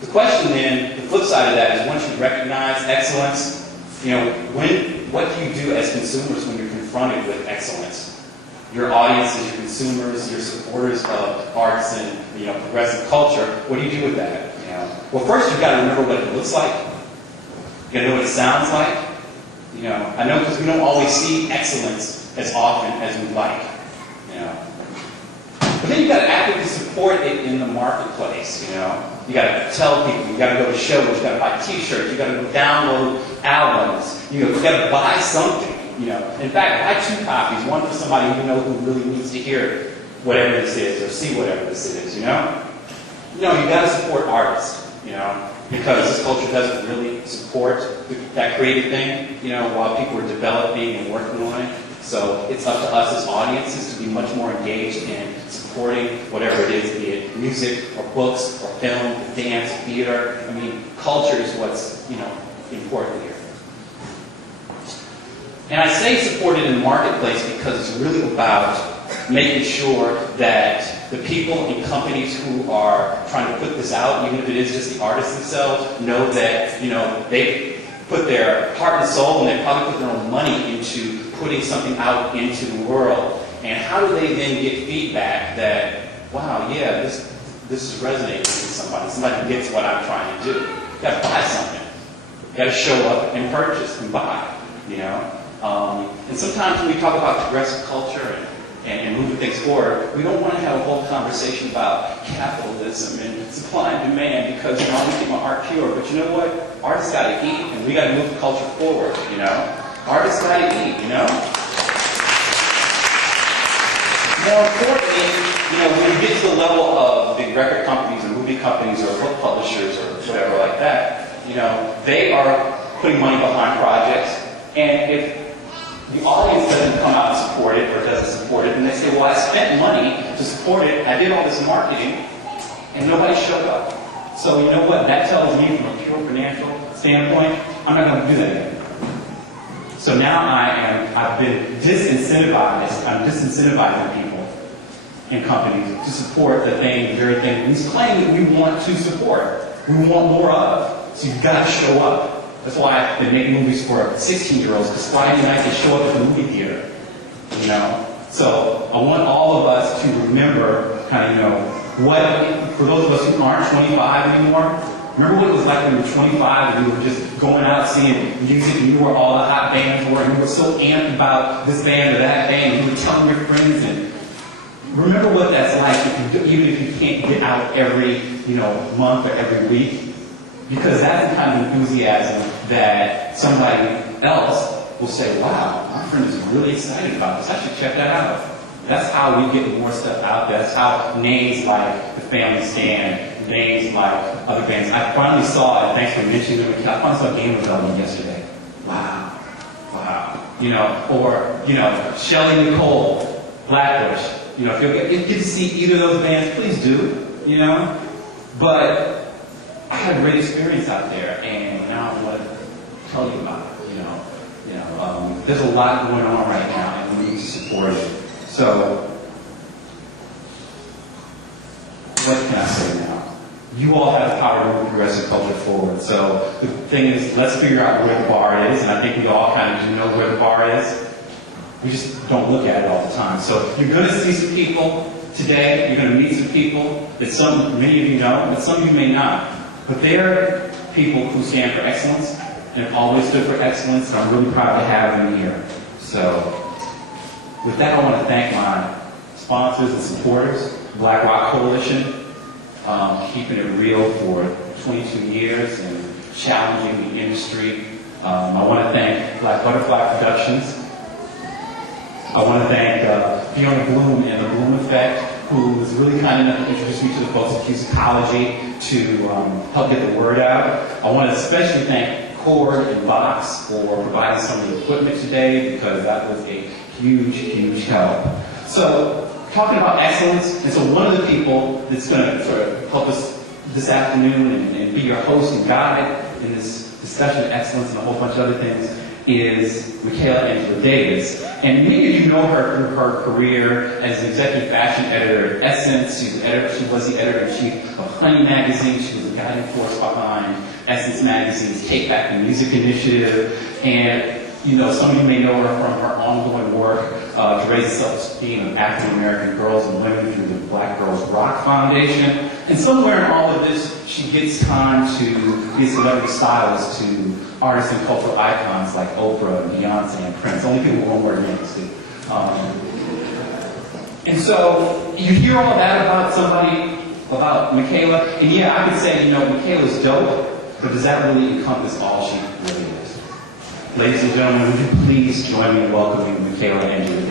The question then, the flip side of that is once you recognize excellence, what do you do as consumers when you're confronted with excellence? Your audiences, your consumers, your supporters of arts and progressive culture, what do you do with that? Well, first you've got to remember what it looks like. You've got to know what it sounds like. I know because we don't always see excellence as often as we'd like. But then you've got to actively support it in the marketplace. You got to tell people, you got to go to shows, you got to buy T-shirts, you got to go download albums, you got to buy something. In fact, buy 2 copies, one for somebody who really needs to hear whatever this is or see whatever this is. You got to support artists. Because this culture doesn't really support that creative thing. While people are developing and working on it. So it's up to us as audiences to be much more engaged in supporting whatever it is, be it music or books or film, dance, theater. Culture is what's important here. And I say support it in the marketplace because it's really about making sure that the people and companies who are trying to put this out, even if it is just the artists themselves, know that they put their heart and soul and they probably put their own money into putting something out into the world. And how do they then get feedback that, wow, yeah, this is resonating with somebody. Somebody gets what I'm trying to do. You got to buy something. You got to show up and purchase and buy. And sometimes when we talk about progressive culture and moving things forward, we don't want to have a whole conversation about capitalism and supply and demand because I want to keep my art pure. But you know what? Artists got to eat, and we got to move the culture forward. Artists got to eat. More importantly, when you get to the level of big record companies or movie companies or book publishers or whatever like that, they are putting money behind projects, and if the audience doesn't come out and support it or doesn't support it, and they say, well, I spent money to support it, I did all this marketing, and nobody showed up. So you know what? That tells me from a pure financial standpoint, I'm not going to do that again. So now I've been disincentivized. I'm disincentivizing people and companies to support the very thing we claim that we want to support. We want more of. So you've got to show up. That's why they make movies for 16-year-olds, because Friday night they show up at the movie theater. So I want all of us to remember what, for those of us who aren't 25 anymore, remember what it was like when you were 25 and you were just going out seeing music and you knew where all the hot bands were and you were so amped about this band or that band and you were telling your friends, and remember what that's like even if you can't get out every month or every week. Because that's the kind of enthusiasm that somebody else will say, wow, my friend is really excited about this. I should check that out. That's how we get more stuff out there. That's how names like the Family Stand, names like other bands. I finally saw it, thanks for mentioning them. I finally saw Game of Thrones yesterday. Wow. Or Shelley Nicole, Black+. If you get to see either of those bands, please do. But I had a great experience out there, and now I want to tell you about it. There's a lot going on right now, and we need to support it. So, what can I say now? You all have the power to move progressive culture forward. So the thing is, let's figure out where the bar is, and I think we all kind of do know where the bar is. We just don't look at it all the time. So you're going to see some people today. You're going to meet some people that many of you know, but some of you may not. But they're people who stand for excellence and have always stood for excellence, and I'm really proud to have them here. So, with that, I want to thank my sponsors and supporters, Black Rock Coalition, keeping it real for 22 years and challenging the industry. I want to thank Black Butterfly Productions. I want to thank Fiona Bloom and the Bloom Effect, who was really kind enough to introduce me to the folks at Musicology to help get the word out. I want to especially thank Cord and Vox for providing some of the equipment today, because that was a huge, huge help. So, talking about excellence, and so one of the people that's going to sort of help us this afternoon and be your host and guide in this discussion of excellence and a whole bunch of other things is Michaela Angela Davis. And many of you know her through her career as an executive fashion editor at Essence. She was the editor-in-chief of Honey magazine. She was the guiding force behind Essence magazine's Take Back the Music initiative. And some of you may know her from her ongoing work to raise the self-esteem of African-American girls and women through the Black Girls Rock Foundation. And somewhere in all of this, she gets time to be a celebrity stylist to artists and cultural icons like Oprah and Beyonce and Prince, only people who won't wear names too. And so you hear all that about somebody, about Michaela, and yeah, I could say, Michaela's dope, but does that really encompass all she really is? Ladies and gentlemen, would you please join me in welcoming Michaela Angela